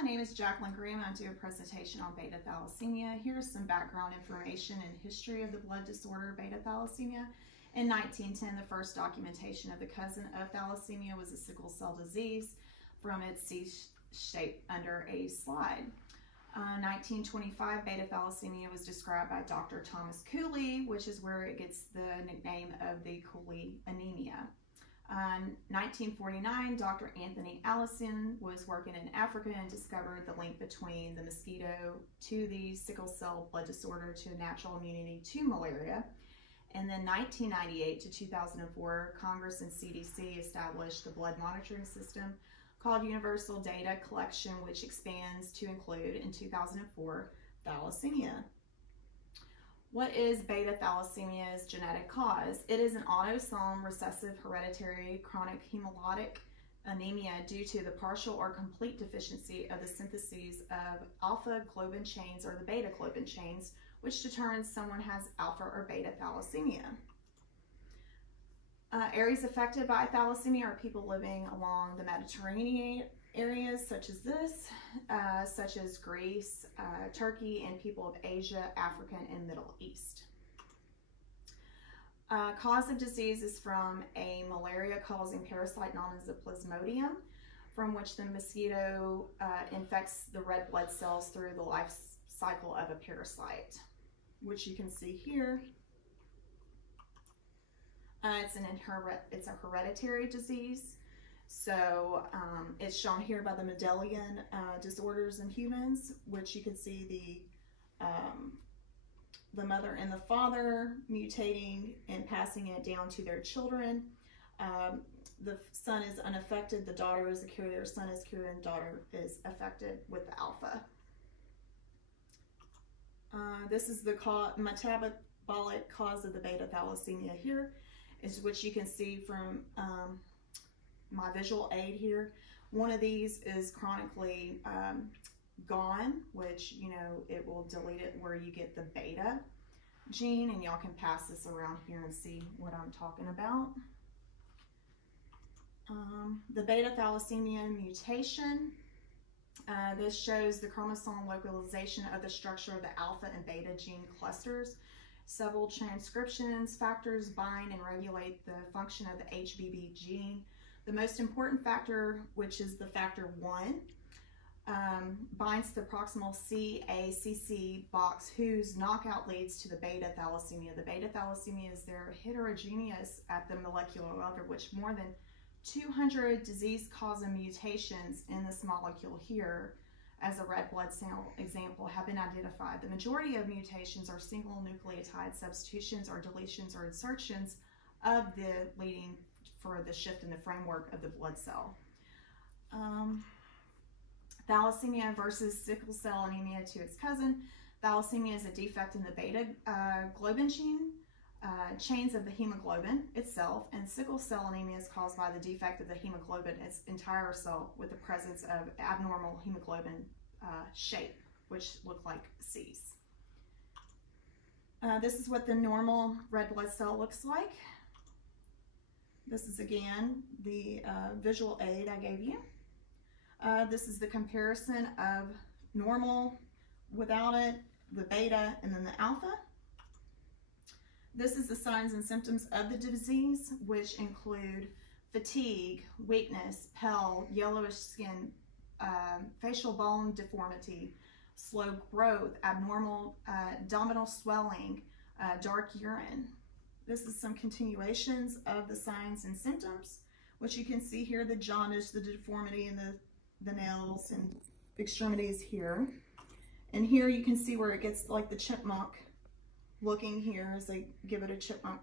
my name is Jacqueline Graham. I'm doing a presentation on beta thalassemia. Here's some background information and history of the blood disorder beta thalassemia. In 1910, the first documentation of the cousin of thalassemia was a sickle cell disease from its C shape under a slide. 1925, beta thalassemia was described by Dr. Thomas Cooley, which is where it gets the nickname of the Cooley anemia. 1949, Dr. Anthony Allison was working in Africa and discovered the link between the mosquito to the sickle cell blood disorder to natural immunity to malaria. And then 1998 to 2004, Congress and CDC established the blood monitoring system called Universal Data Collection, which expands to include, in 2004, thalassemia. What is beta thalassemia's genetic cause? It is an autosomal recessive hereditary chronic hemolytic anemia due to the partial or complete deficiency of the syntheses of alpha globin chains or the beta globin chains, which determines someone has alpha or beta thalassemia. Areas affected by thalassemia are people living along the Mediterranean areas such as this, such as Greece, Turkey, and people of Asia, Africa, and Middle East. Cause of disease is from a malaria-causing parasite known as a plasmodium, from which the mosquito infects the red blood cells through the life cycle of a parasite, which you can see here. It's a hereditary disease. So it's shown here by the Mendelian disorders in humans, which you can see the mother and the father mutating and passing it down to their children. The son is unaffected, the daughter is a carrier, son is carrier, and daughter is affected with the alpha. This is the metabolic cause of the beta thalassemia here, is which you can see from my visual aid here. One of these is chronically gone, which, you know, it will delete it where you get the beta gene, and y'all can pass this around here and see what I'm talking about. The beta thalassemia mutation, this shows the chromosome localization of the structure of the alpha and beta gene clusters. Several transcription factors bind and regulate the function of the HBB gene. The most important factor, which is the factor 1, binds the proximal CACC box, whose knockout leads to the beta thalassemia. The beta thalassemia is they're heterogeneous at the molecular level, which more than 200 disease-causing mutations in this molecule here, as a red blood cell example, have been identified. The majority of mutations are single nucleotide substitutions or deletions or insertions of the leading for the shift in the framework of the blood cell. Thalassemia versus sickle cell anemia to its cousin. Thalassemia is a defect in the beta globin gene, chains of the hemoglobin itself, and sickle cell anemia is caused by the defect of the hemoglobin its entire cell with the presence of abnormal hemoglobin shape, which look like C's. This is what the normal red blood cell looks like. This is again the visual aid I gave you. This is the comparison of normal without it, the beta, and then the alpha. This is the signs and symptoms of the disease, which include fatigue, weakness, pale, yellowish skin, facial bone deformity, slow growth, abnormal abdominal swelling, dark urine. This is some continuations of the signs and symptoms, which you can see here, the jaundice, the deformity in the nails and extremities here. And here you can see where it gets like the chipmunk looking here as they give it a chipmunk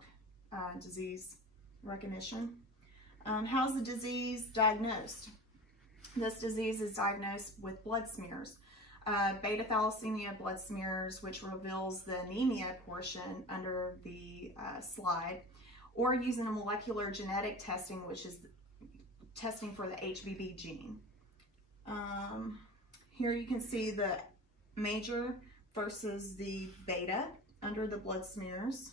disease recognition. How's the disease diagnosed? This disease is diagnosed with blood smears. Beta thalassemia blood smears, which reveals the anemia portion under the slide, or using a molecular genetic testing, which is testing for the HBB gene. Here you can see the major versus the beta under the blood smears.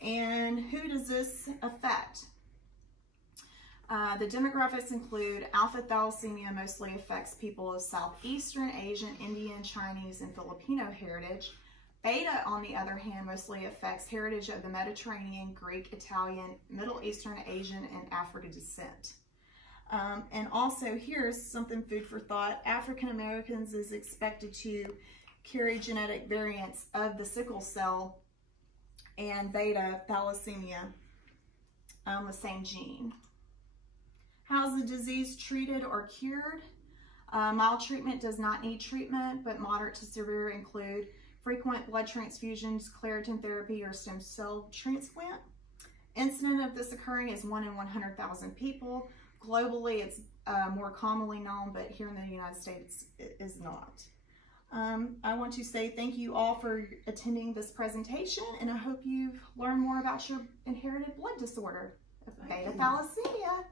And who does this affect? The demographics include alpha thalassemia mostly affects people of Southeastern Asian, Indian, Chinese, and Filipino heritage. Beta, on the other hand, mostly affects heritage of the Mediterranean, Greek, Italian, Middle Eastern, Asian, and African descent. And also, here's something food for thought. African Americans is expected to carry genetic variants of the sickle cell and beta thalassemia, the same gene. How's the disease treated or cured? Mild treatment does not need treatment, but moderate to severe include frequent blood transfusions, Claritin therapy, or stem cell transplant. Incidence of this occurring is 1 in 100,000 people. Globally, it's more commonly known, but here in the United States, it is not. I want to say thank you all for attending this presentation, and I hope you've learned more about your inherited blood disorder, beta thalassemia.